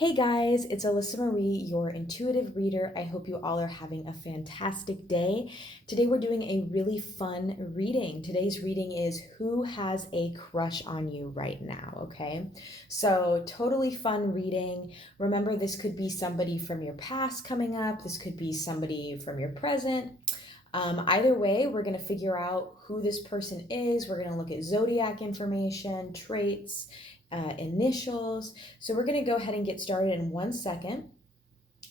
Hey guys, it's Alyssa Marie, your intuitive reader. I hope you all are having a fantastic day. Today we're doing a really fun reading. Today's reading is Who Has a Crush on You Right Now, okay? So, totally fun reading. Remember, this could be somebody from your past coming up, this could be somebody from your present. Either way, we're going to figure out who this person is. We're going to look at zodiac information, traits, initials. So we're going to go ahead and get started in 1 second.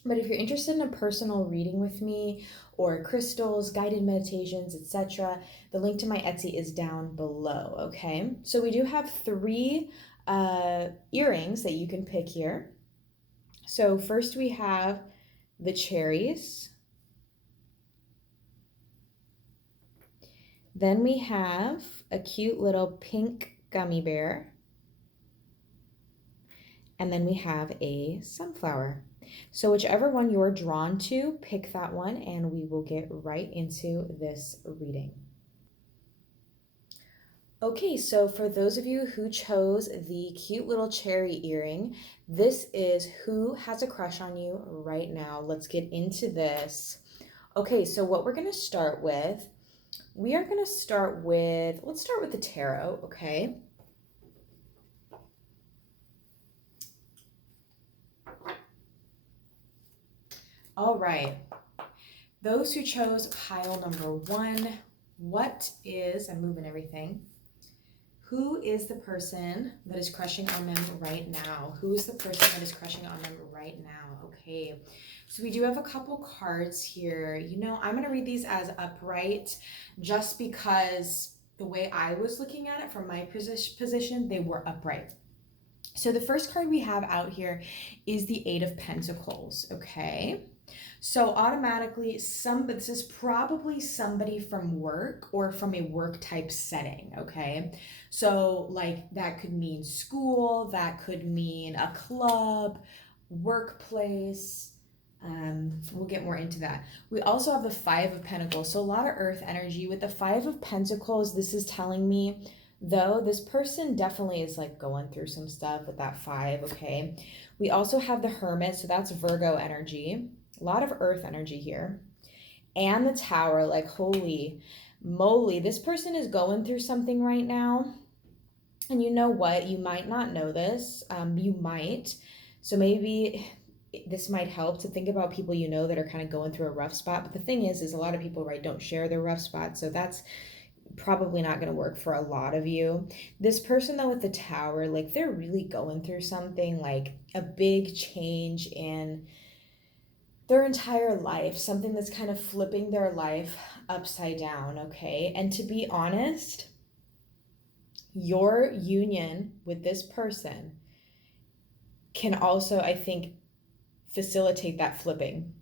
But if you're interested in a personal reading with me or crystals, guided meditations, etc., the link to my Etsy is down below, okay? So we do have three earrings that you can pick here. So first we have the cherries. Then we have a cute little pink gummy bear. And then we have a sunflower. So whichever one you're drawn to, pick that one and we will get right into this reading. Okay, so for those of you who chose the cute little cherry earring, this is Who Has a Crush on You Right Now. Let's get into this. Okay, so what we're going to start with, let's start with the tarot, okay? All right. Those who chose pile number 1, I'm moving everything. Who is the person that is crushing on them right now? Who is the person that is crushing on them right now? Okay, so we do have a couple cards here. You know, I'm going to read these as upright just because the way I was looking at it from my position, they were upright. So the first card we have out here is the Eight of Pentacles, okay? So automatically, this is probably somebody from work or from a work type setting, okay? So like that could mean school, that could mean a club, workplace. We'll get more into that. We also have the Five of Pentacles, so a lot of earth energy. With the Five of Pentacles, this is telling me, though, this person definitely is like going through some stuff with that 5, okay? We also have the Hermit, so that's Virgo energy. A lot of earth energy here. And the Tower, like holy moly, this person is going through something right now. And you know what? You might not know this. You might. So maybe this might help to think about people you know that are kind of going through a rough spot. But the thing is a lot of people, right, don't share their rough spot. So that's probably not going to work for a lot of you. This person though with the Tower, like they're really going through something, like a big change in their entire life, something that's kind of flipping their life upside down, okay? And to be honest, your union with this person can also, I think, facilitate that flipping.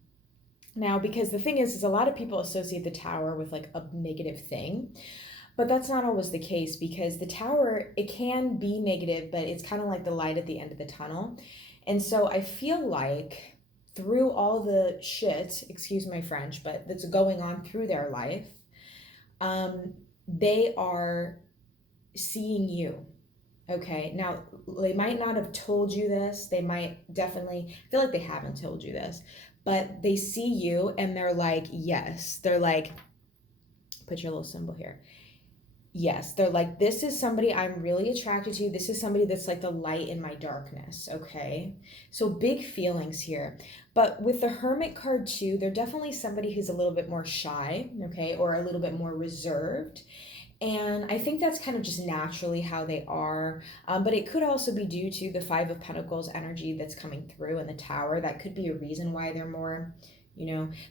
Now, because the thing is a lot of people associate the Tower with like a negative thing, but that's not always the case, because the Tower, it can be negative, but it's kind of like the light at the end of the tunnel. And so I feel like through all the shit, excuse my French, but that's going on through their life, they are seeing you. Okay, now they might not have told you this. They might definitely, I feel like they haven't told you this, but they see you and they're like, yes. They're like, put your little symbol here. Yes, they're like, this is somebody I'm really attracted to. This is somebody that's like the light in my darkness, okay? So big feelings here. But with the Hermit card too, they're definitely somebody who's a little bit more shy, okay? Or a little bit more reserved. And I think that's kind of just naturally how they are. But it could also be due to the Five of Pentacles energy that's coming through in the Tower. That could be a reason why they're more,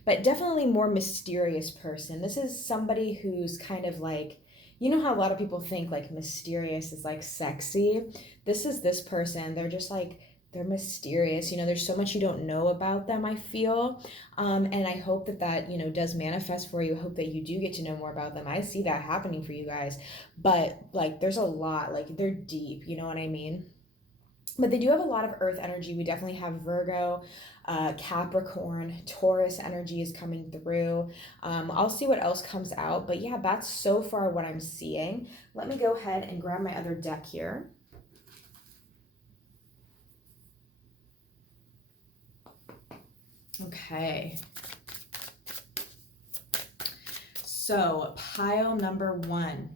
but definitely more mysterious person. This is somebody who's kind of like, you know how a lot of people think like mysterious is like sexy? This is this person. They're just like, they're mysterious. There's so much you don't know about them, I feel. And I hope that does manifest for you. I hope that you do get to know more about them. I see that happening for you guys. But like, there's a lot, like they're deep, you know what I mean? But they do have a lot of earth energy. We definitely have Virgo, Capricorn, Taurus energy is coming through. I'll see what else comes out. But yeah, that's so far what I'm seeing. Let me go ahead and grab my other deck here. Okay. So pile number 1.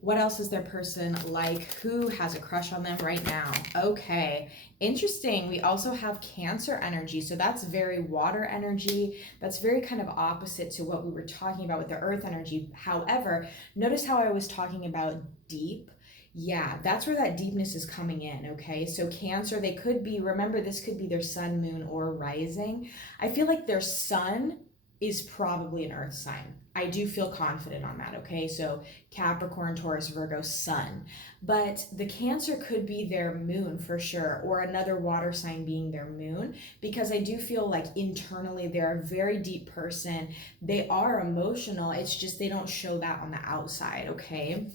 What else is their person like? Who has a crush on them right now? Okay, interesting. We also have Cancer energy. So that's very water energy. That's very kind of opposite to what we were talking about with the earth energy. However, notice how I was talking about deep. Yeah, that's where that deepness is coming in, okay? So Cancer, they could be, remember, this could be their sun, moon, or rising. I feel like their sun is probably an earth sign. I do feel confident on that, okay? So Capricorn, Taurus, Virgo, sun. But the Cancer could be their moon for sure, or another water sign being their moon, because I do feel like internally they're a very deep person. They are emotional. It's just they don't show that on the outside, okay?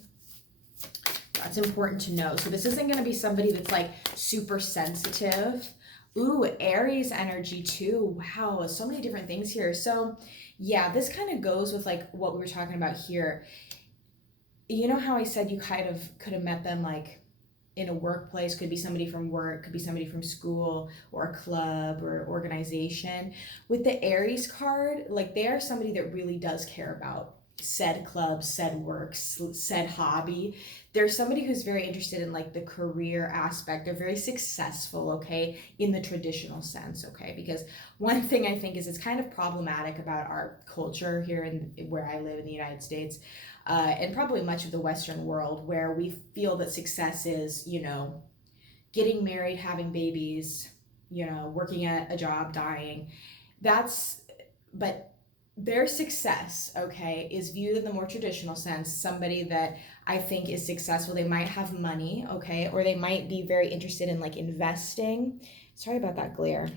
That's important to know. So this isn't going to be somebody that's like super sensitive. Ooh, Aries energy too. Wow, so many different things here. So yeah, this kind of goes with like what we were talking about here. You know how I said you kind of could have met them like in a workplace, could be somebody from work, could be somebody from school or a club or organization. With the Aries card, like they are somebody that really does care about said club, said work, said hobby. They're somebody who's very interested in like the career aspect. They're very successful, okay, in the traditional sense, okay? Because one thing I think is it's kind of problematic about our culture here in where I live in the United States, and probably much of the Western world, where we feel that success is, you know, getting married, having babies, you know, working at a job, dying. That's, but their success, okay, is viewed in the more traditional sense. Somebody that I think is successful, they might have money, okay, or they might be very interested in like investing. Sorry about that glare.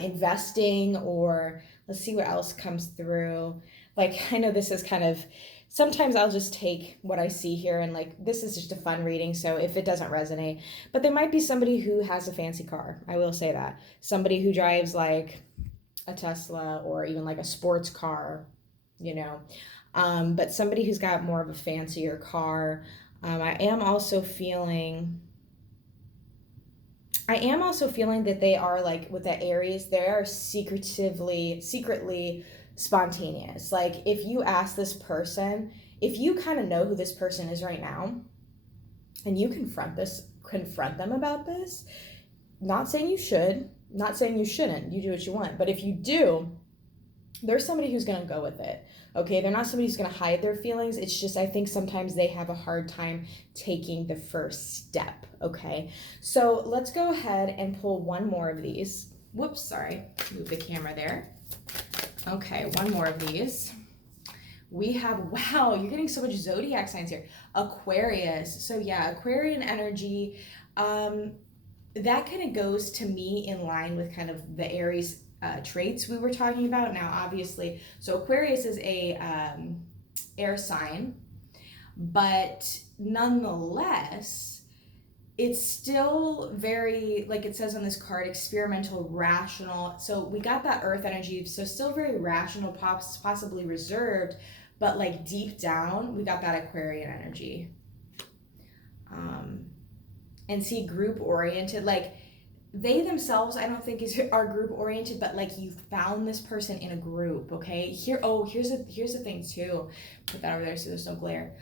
Investing, or let's see what else comes through. Like, I know this is kind of, sometimes I'll just take what I see here and like, this is just a fun reading, so if it doesn't resonate, but there might be somebody who has a fancy car. I will say that. Somebody who drives like a Tesla or even like a sports car, you know. But somebody who's got more of a fancier car. I am also feeling that they are like with the Aries, they are secretly spontaneous. Like if you ask this person, if you kind of know who this person is right now, and you confront them about this, not saying you should, not saying you shouldn't, you do what you want, but if you do, there's somebody who's going to go with it. Okay, they're not somebody who's going to hide their feelings. It's just I think sometimes they have a hard time taking the first step. Okay, so let's go ahead and pull one more of these. Whoops, sorry, move the camera there. Okay, one more of these. We have, wow, you're getting so much zodiac signs here. Aquarius. So yeah, Aquarian energy. That kind of goes to me in line with kind of the Aries traits we were talking about. Now, obviously, so Aquarius is a air sign, but nonetheless, it's still very, like it says on this card, experimental, rational. So we got that earth energy, so still very rational, possibly reserved, but like deep down, we got that Aquarian energy. And see, group oriented, like they themselves I don't think are group oriented, but like you found this person in a group, okay? Here's the thing too. Put that over there so there's no glare.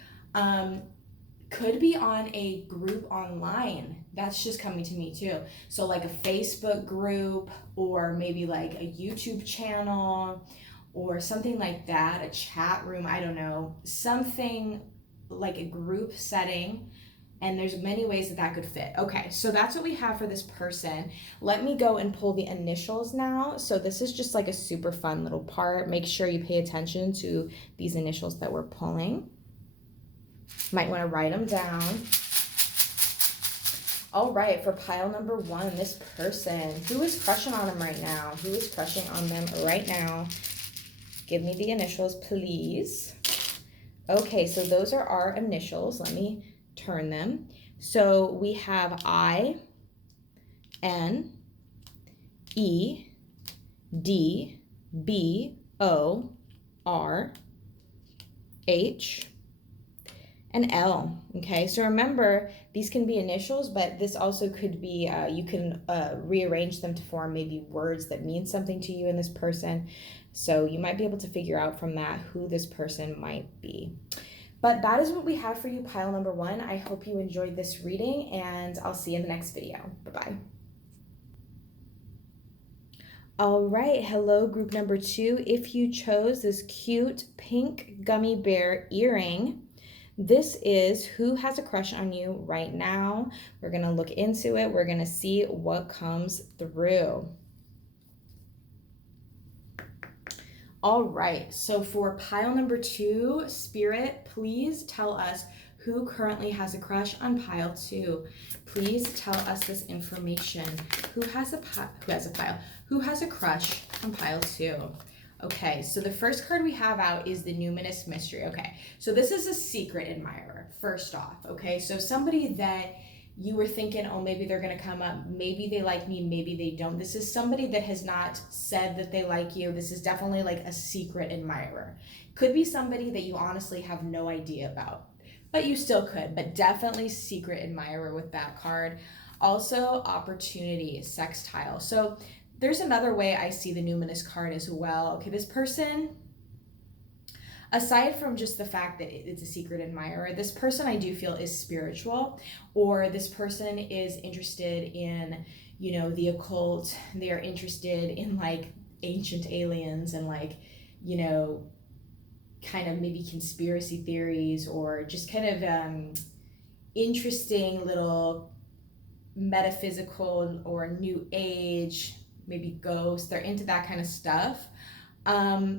Could be on a group online. That's just coming to me too. So like a Facebook group, or maybe like a YouTube channel or something like that, a chat room, I don't know, something like a group setting. And there's many ways that could fit. Okay, so that's what we have for this person. Let me go and pull the initials now. So this is just like a super fun little part. Make sure you pay attention to these initials that we're pulling. Might want to write them down. All right, for pile number 1, this person. Who is crushing on them right now? Who is crushing on them right now? Give me the initials, please. Okay, so those are our initials. Let me turn them. So we have I, N, E, D, B, O, R, H, an L. Okay, so remember, these can be initials, but this also could be, you can rearrange them to form maybe words that mean something to you and this person. So you might be able to figure out from that who this person might be. But that is what we have for you, pile number 1. I hope you enjoyed this reading, and I'll see you in the next video. Bye-bye. All right, hello, group number 2. If you chose this cute pink gummy bear earring, this is who has a crush on you right now. We're going to look into it. We're going to see what comes through. All right, so for pile number 2, Spirit, please tell us who currently has a crush on pile 2. Please tell us this information. Who has a crush on pile 2? Okay, so the first card we have out is the Numinous Mystery. Okay, so this is a secret admirer, first off. Okay, so somebody that you were thinking, oh, maybe they're going to come up, maybe they like me, maybe they don't. This is somebody that has not said that they like you. This is definitely like a secret admirer. Could be somebody that you honestly have no idea about, but you still could, but definitely secret admirer with that card. Also, opportunity, sextile. So there's another way I see the Numinous card as well. Okay, this person, aside from just the fact that it's a secret admirer, this person I do feel is spiritual, or this person is interested in, you know, the occult. They are interested in like ancient aliens and like, you know, kind of maybe conspiracy theories, or just kind of interesting little metaphysical or new age, maybe ghosts. They're into that kind of stuff,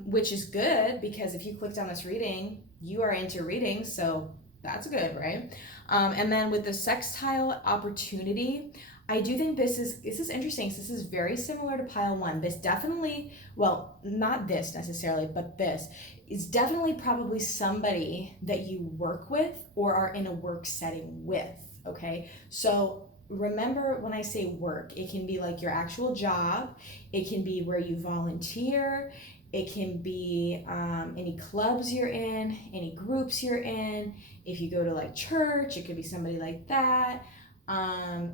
which is good, because if you clicked on this reading, you are into reading, so that's good, right? And then with the sextile opportunity, I do think this is interesting. This is very similar to pile 1. This definitely, well, not this necessarily, but this is definitely probably somebody that you work with or are in a work setting with, okay? So remember, when I say work, it can be like your actual job, it can be where you volunteer, it can be any clubs you're in, any groups you're in. If you go to like church, it could be somebody like that.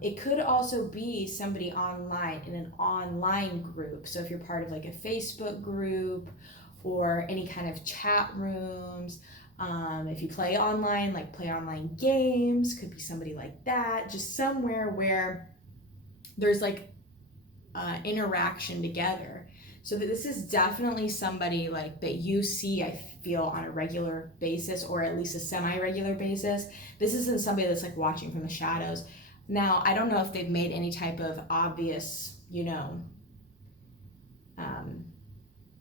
It could also be somebody online in an online group. So if you're part of like a Facebook group or any kind of chat rooms, if you play online, like play online games, could be somebody like that, just somewhere where there's like interaction together. So that this is definitely somebody like that you see, I feel, on a regular basis, or at least a semi-regular basis. This isn't somebody that's like watching from the shadows. Now, I don't know if they've made any type of obvious, you know,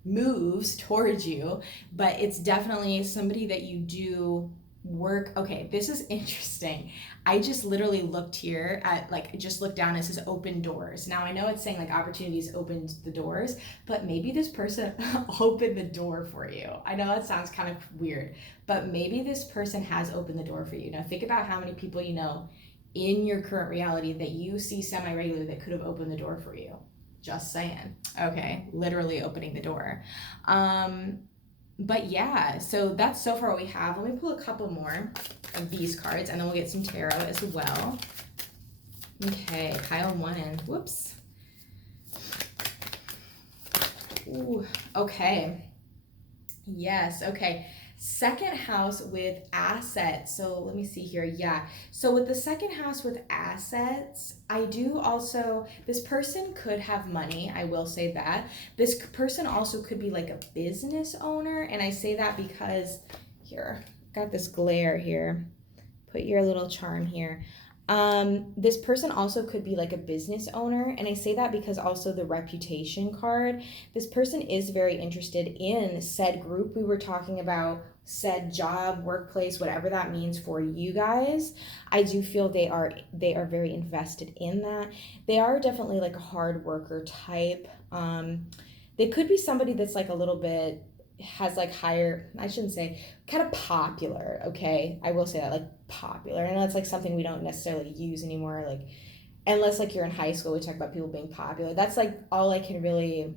moves towards you, but it's definitely somebody that you do work. Okay, this is interesting. I just literally looked here at, like, just looked down, it says open doors. Now I know it's saying like opportunities opened the doors, but maybe this person opened the door for you. I know that sounds kind of weird, but maybe this person has opened the door for you. Now think about how many people you know in your current reality that you see semi-regularly that could have opened the door for you. Just saying. Okay, literally opening the door. But yeah, so that's so far what we have. Let me pull a couple more of these cards, and then we'll get some tarot as well. Okay, pile 1 in. Whoops. Ooh, okay. Yes, okay. Second house with assets. So let me see here. Yeah. So with the second house with assets, I do also, this person could have money. I will say that. This person also could be like a business owner. And I say that because here, got this glare here. Put your little charm here. This person also could be like a business owner, and I say that because also the reputation card, this person is very interested in said group we were talking about, said job, workplace, whatever that means for you guys. I do feel they are very invested in that. They are definitely like a hard worker type. They could be somebody that's like a little bit has like higher, I shouldn't say, kind of popular, okay? I will say that, like popular. I know it's like something we don't necessarily use anymore, like unless like you're in high school, we talk about people being popular. That's like all I can really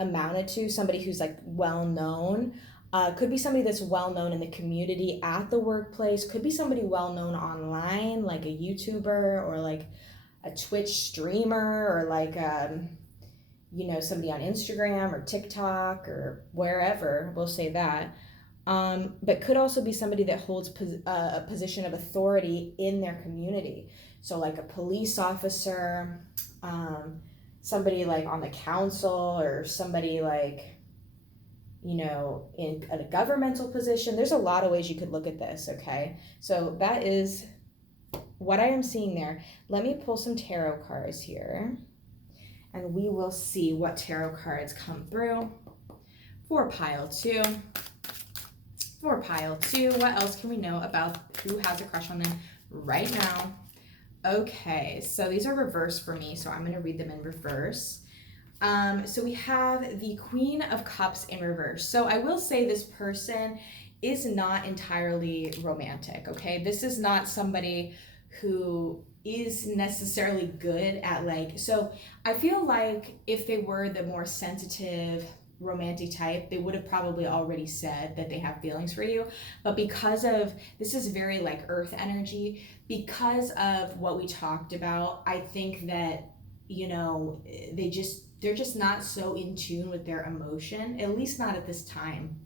amount it to, somebody who's like well known. Could be somebody that's well known in the community at the workplace. Could be somebody well known online, like a YouTuber or like a Twitch streamer, or like somebody on Instagram or TikTok or wherever. We'll say that. But could also be somebody that holds a position of authority in their community. So like a police officer, somebody like on the council, or somebody like, in a governmental position. There's a lot of ways you could look at this, okay? So that is what I am seeing there. Let me pull some tarot cards here, and we will see what tarot cards come through for pile 2. For pile 2, what else can we know about who has a crush on them right now? Okay, so these are reversed for me, so I'm going to read them in reverse. So we have the Queen of Cups in reverse. So I will say this person is not entirely romantic, okay? This is not somebody who is necessarily good at so I feel like if they were the more sensitive, romantic type, they would have probably already said that they have feelings for you. But because of, this is very like earth energy, because of what we talked about, I think that, they're just not so in tune with their emotion, at least not at this time.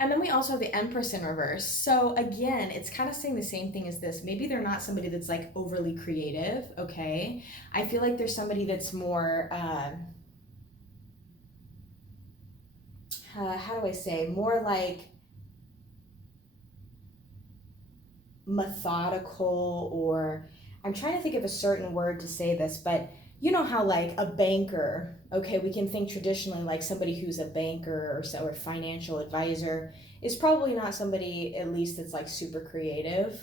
And then we also have the Empress in reverse. So again, it's kind of saying the same thing as this. Maybe they're not somebody that's like overly creative, okay? I feel like there's somebody that's more, how do I say, more like methodical, or I'm trying to think of a certain word to say this, but you know how like a banker, okay, we can think traditionally like somebody who's a banker or a financial advisor is probably not somebody, at least, that's like super creative,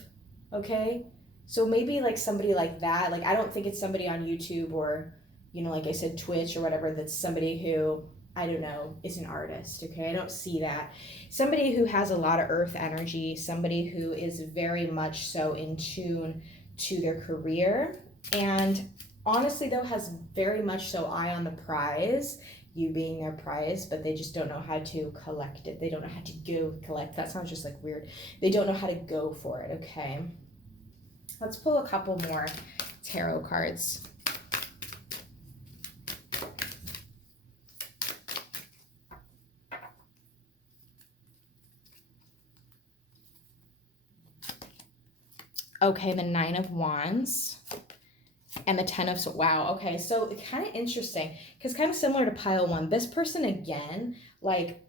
okay? So maybe like somebody like that, like I don't think it's somebody on YouTube or, like I said, Twitch or whatever, that's somebody who, I don't know, is an artist, okay? I don't see that. Somebody who has a lot of earth energy, somebody who is very much so in tune to their career, and honestly though has very much so eye on the prize, you being their prize, but they just don't know how to collect it. They don't know how to go collect. That sounds just like weird. They don't know how to go for it, okay? Let's pull a couple more tarot cards. Okay, the Nine of Wands and the Ten of Swords. Wow, okay, so kind of interesting, because kind of similar to pile 1, this person again, like,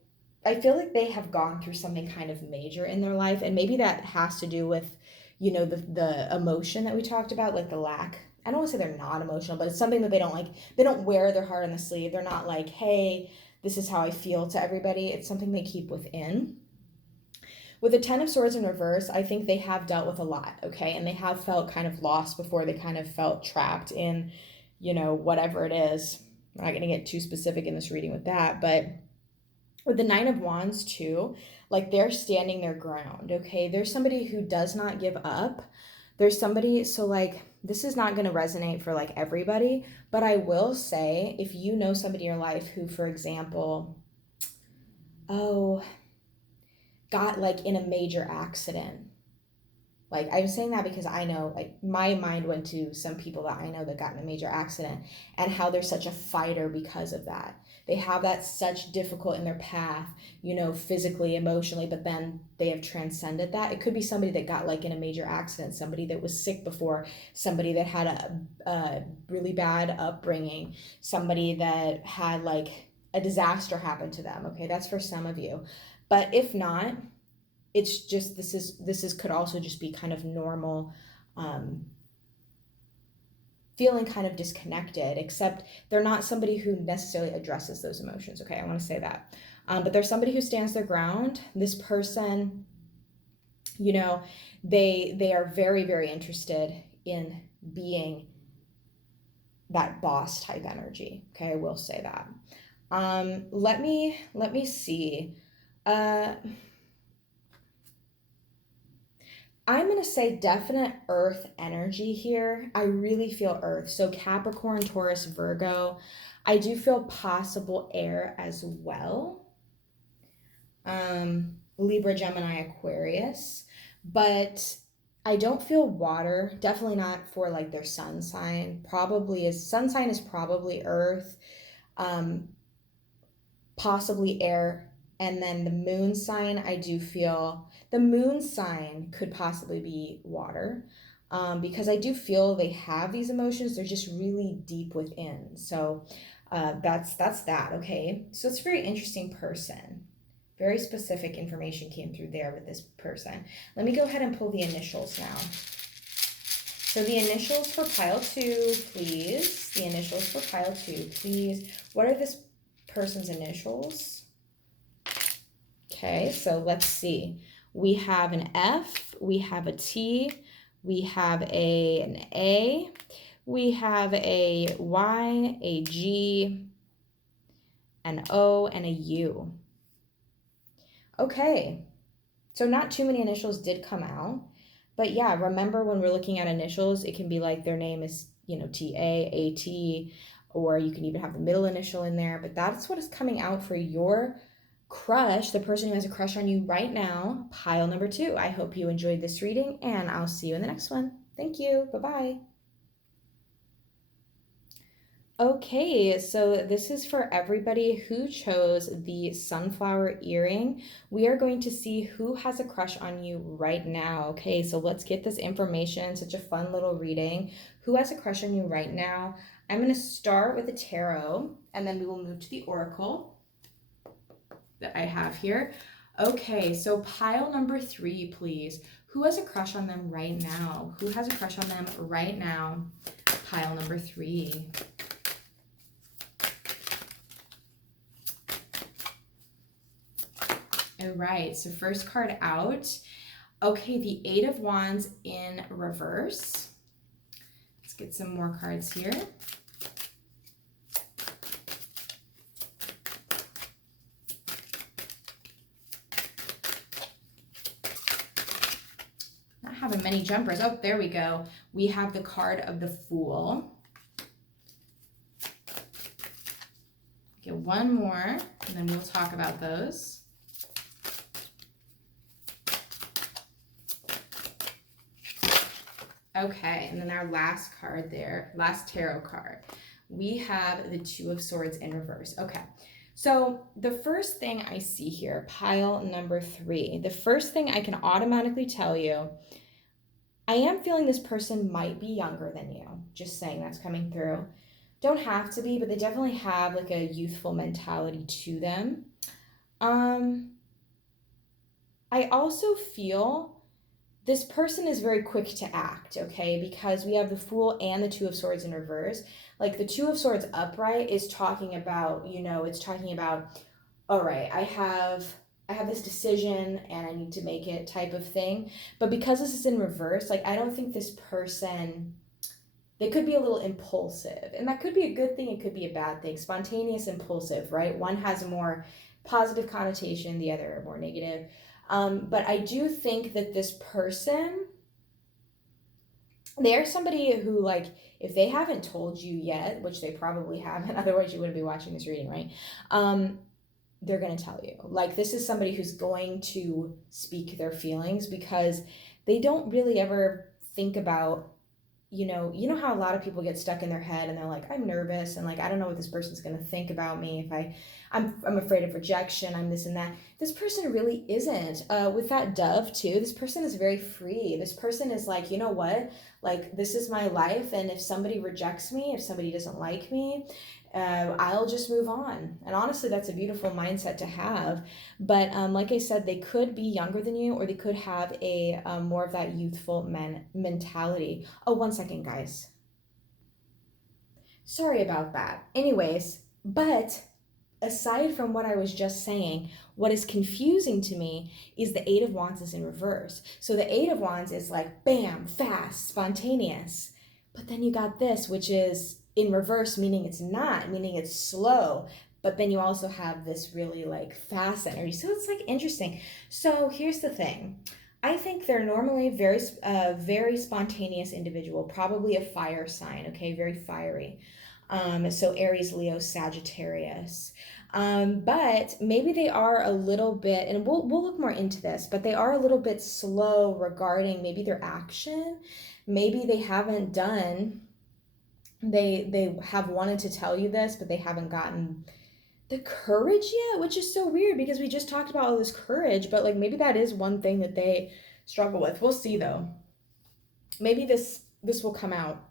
I feel like they have gone through something kind of major in their life, and maybe that has to do with, the emotion that we talked about, like the lack. I don't want to say they're not emotional, but it's something that they don't wear their heart on the sleeve. They're not like, hey, this is how I feel to everybody. It's something they keep within. With the Ten of Swords in reverse, I think they have dealt with a lot, okay? And they have felt kind of lost before. They kind of felt trapped in, whatever it is. I'm not going to get too specific in this reading with that, but with the Nine of Wands too, like they're standing their ground, okay? There's somebody who does not give up. There's somebody, so like, this is not going to resonate for like everybody, but I will say, if you know somebody in your life who, for example, got like in a major accident. Like, I'm saying that because I know, like, my mind went to some people that I know that got in a major accident, and how they're such a fighter because of that. They have that such difficult in their path, physically, emotionally, but then they have transcended that. It could be somebody that got like in a major accident, somebody that was sick before, somebody that had a really bad upbringing, somebody that had like a disaster happen to them. Okay, that's for some of you. But if not, it's just, this is could also just be kind of normal, feeling kind of disconnected, except they're not somebody who necessarily addresses those emotions, okay? I want to say that. But there's somebody who stands their ground. This person, they are very, very interested in being that boss type energy, okay? I will say that. Let me see. I'm going to say definite earth energy here. I really feel earth. So Capricorn, Taurus, Virgo. I do feel possible air as well. Libra, Gemini, Aquarius, but I don't feel water. Definitely not for like their sun sign. Probably is sun sign is probably Earth, um, possibly air, and then the moon sign. I do feel the moon sign could possibly be water. Because I do feel they have these emotions, they're just really deep within. So that's that. Okay, so it's a very interesting person. Very specific information came through there with this person. Let me go ahead and pull the initials now. So the initials for pile 2, please. The initials for pile 2, please. What are this person's initials? Okay, so let's see. We have an F, we have a T, we have an A, we have a Y, a G, an O, and a U. Okay, so not too many initials did come out. But yeah, remember when we're looking at initials, it can be like their name is, T-A, A-T, or you can even have the middle initial in there. But that's what is coming out for your crush, the person who has a crush on you right now, pile number 2. I hope you enjoyed this reading, and I'll see you in the next one. Thank you. Bye-bye. Okay, so this is for everybody who chose the sunflower earring. We are going to see who has a crush on you right now. Okay, so let's get this information. Such a fun little reading. Who has a crush on you right now? I'm going to start with the tarot, and then we will move to the oracle that I have here. Okay, so pile number 3, please. Who has a crush on them right now? Who has a crush on them right now? Pile number 3. All right, so first card out. Okay, the 8 of Wands in reverse. Let's get some more cards here. Not having many jumpers. Oh, there we go. We have the card of the Fool. Get one more, and then we'll talk about those. Okay, and then our last card there, last tarot card, we have the 2 of Swords in reverse. Okay, so the first thing I see here, pile number 3, the first thing I can automatically tell you, I am feeling this person might be younger than you. Just saying, that's coming through. Don't have to be, but they definitely have like a youthful mentality to them. I also feel this person is very quick to act, okay? Because we have the Fool and the 2 of Swords in reverse. Like the 2 of Swords upright is talking about, it's talking about, all right, I have this decision and I need to make it type of thing. But because this is in reverse, like I don't think this person, they could be a little impulsive. And that could be a good thing, it could be a bad thing. Spontaneous, impulsive, right? One has a more positive connotation, the other more negative. But I do think that this person, they're somebody who, like, if they haven't told you yet, which they probably haven't, otherwise you wouldn't be watching this reading, right? They're going to tell you. Like, this is somebody who's going to speak their feelings because they don't really ever think about, you know how a lot of people get stuck in their head and they're like, I'm nervous and like I don't know what this person's going to think about me if I'm afraid of rejection, I'm this and that. This person really isn't. With that Dove too, this person is very free. This person is like, you know what, like this is my life, and if somebody rejects me, if somebody doesn't like me, I'll just move on. And honestly, that's a beautiful mindset to have. But like I said, they could be younger than you, or they could have a more of that youthful mentality. Oh, 1 second, guys. Sorry about that. Anyways, but aside from what I was just saying, what is confusing to me is the 8 of Wands is in reverse. So the 8 of Wands is like, bam, fast, spontaneous. But then you got this, which is in reverse, meaning it's not, meaning it's slow. But then you also have this really like fast energy. So it's like interesting. So here's the thing. I think they're normally very spontaneous individual, probably a fire sign, okay, very fiery. So Aries, Leo, Sagittarius. But maybe they are a little bit, and we'll look more into this, but they are a little bit slow regarding maybe their action. Maybe they haven't done, they have wanted to tell you this, but they haven't gotten the courage yet, which is so weird because we just talked about all this courage, but like maybe that is one thing that they struggle with. We'll see though. Maybe this will come out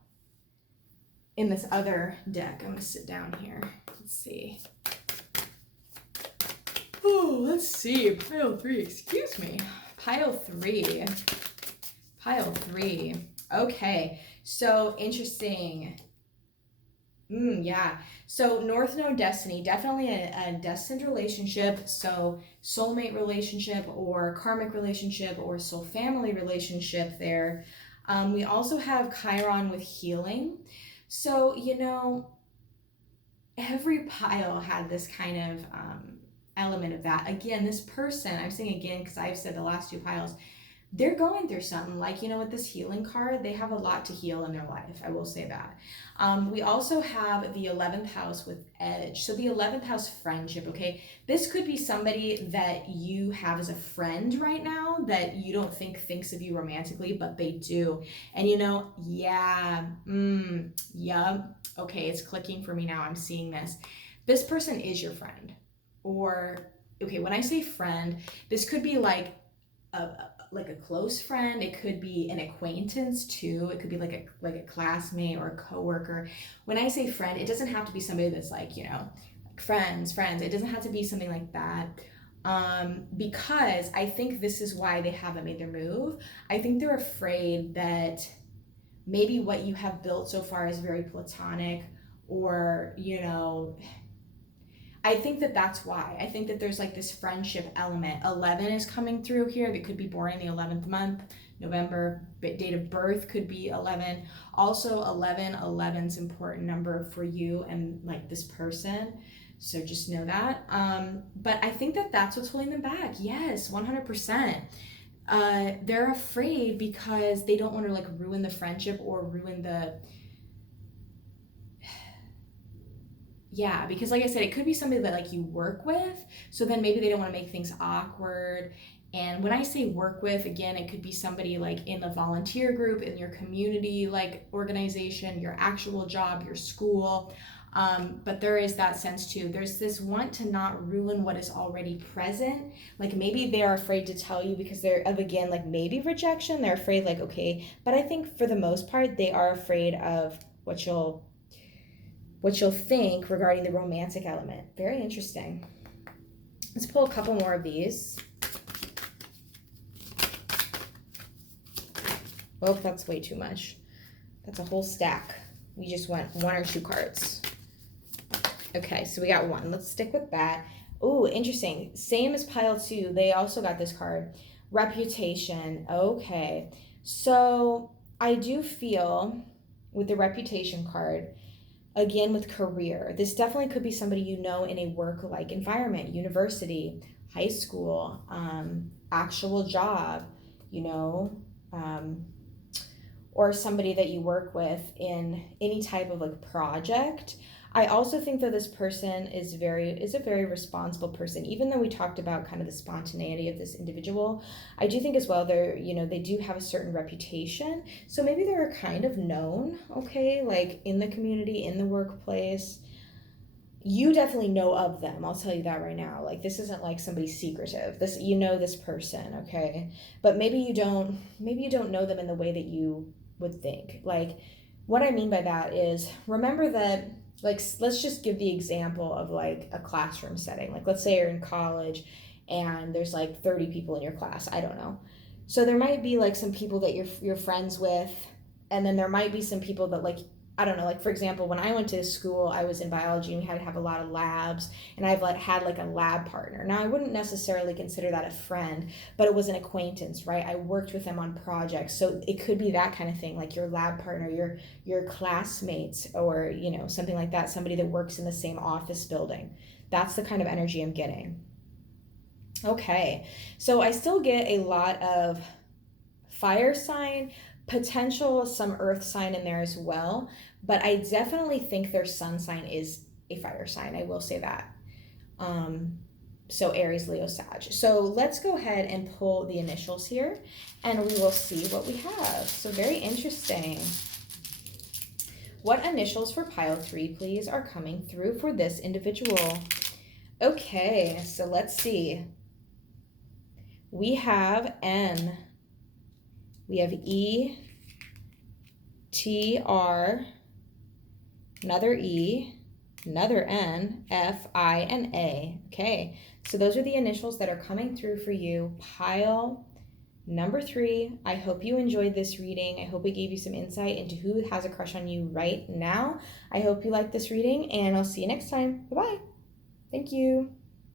in this other deck. I'm gonna sit down here. Let's see. Oh, let's see. Pile 3, excuse me. Pile 3. Pile 3. Okay, so interesting. Yeah. So North Node Destiny, definitely a destined relationship. So soulmate relationship or karmic relationship or soul family relationship there. We also have Chiron with healing. So, every pile had this kind of element of that. Again, this person, I'm saying again because I've said the last two piles, they're going through something. Like, with this healing card, they have a lot to heal in their life. I will say that. We also have the 11th house with edge. So the 11th house, friendship, okay? This could be somebody that you have as a friend right now that you don't think thinks of you romantically, but they do. And yeah, okay, it's clicking for me now. I'm seeing this. This person is your friend. Or, okay, when I say friend, this could be like a close friend. It could be an acquaintance too. It could be like a classmate or a coworker. When I say friend, it doesn't have to be somebody that's like friends. It doesn't have to be something like that. Because I think this is why they haven't made their move. I think they're afraid that maybe what you have built so far is very platonic, or I think that that's why. I think that there's like this friendship element. 11 is coming through here. They could be born in the 11th month, November. Date of birth could be 11. Also, 11's important number for you and like this person. So just know that. But I think that that's what's holding them back. Yes, 100%. They're afraid because they don't want to like ruin the friendship or ruin the... Yeah, because like I said, it could be somebody that like you work with, so then maybe they don't want to make things awkward. And when I say work with, again, it could be somebody like in the volunteer group, in your community, like organization, your actual job, your school. But there is that sense too. There's this want to not ruin what is already present. Like maybe they're afraid to tell you because they're of, again, like maybe rejection. They're afraid like, okay, but I think for the most part, they are afraid of what you'll think regarding the romantic element. Very interesting. Let's pull a couple more of these. Oh, that's way too much. That's a whole stack. We just went one or two cards. Okay, so we got one. Let's stick with that. Oh, interesting. Same as pile 2. They also got this card. Reputation. Okay. So I do feel with the reputation card, again with career, this definitely could be somebody in a work-like environment, university, high school, actual job, or somebody that you work with in any type of like project. I also think that this person is a very responsible person. Even though we talked about kind of the spontaneity of this individual, I do think as well they do have a certain reputation. So maybe they're kind of known, okay, like in the community, in the workplace. You definitely know of them. I'll tell you that right now. Like this isn't like somebody secretive. This this person, okay? But maybe you don't know them in the way that you would think. Like what I mean by that is, remember that, like, let's just give the example of like a classroom setting. Like let's say you're in college and there's like 30 people in your class. I don't know. So there might be like some people that you're friends with, and then there might be some people that like, I don't know, like for example, when I went to school, I was in biology and we had to have a lot of labs, and I've had like a lab partner. Now I wouldn't necessarily consider that a friend, but it was an acquaintance, right? I worked with them on projects. So it could be that kind of thing, like your lab partner, your classmates, or something like that, somebody that works in the same office building. That's the kind of energy I'm getting. Okay, so I still get a lot of fire sign, Potential some earth sign in there as well, but I definitely think their sun sign is a fire sign. I will say that. So Aries, Leo, Sag. So let's go ahead and pull the initials here and we will see what we have. So very interesting. What initials for pile 3, please, are coming through for this individual? Okay, so let's see. We have N. We have E, T, R, another E, another N, F, I, and A. Okay, so those are the initials that are coming through for you. Pile number 3. I hope you enjoyed this reading. I hope it gave you some insight into who has a crush on you right now. I hope you liked this reading, and I'll see you next time. Bye-bye. Thank you.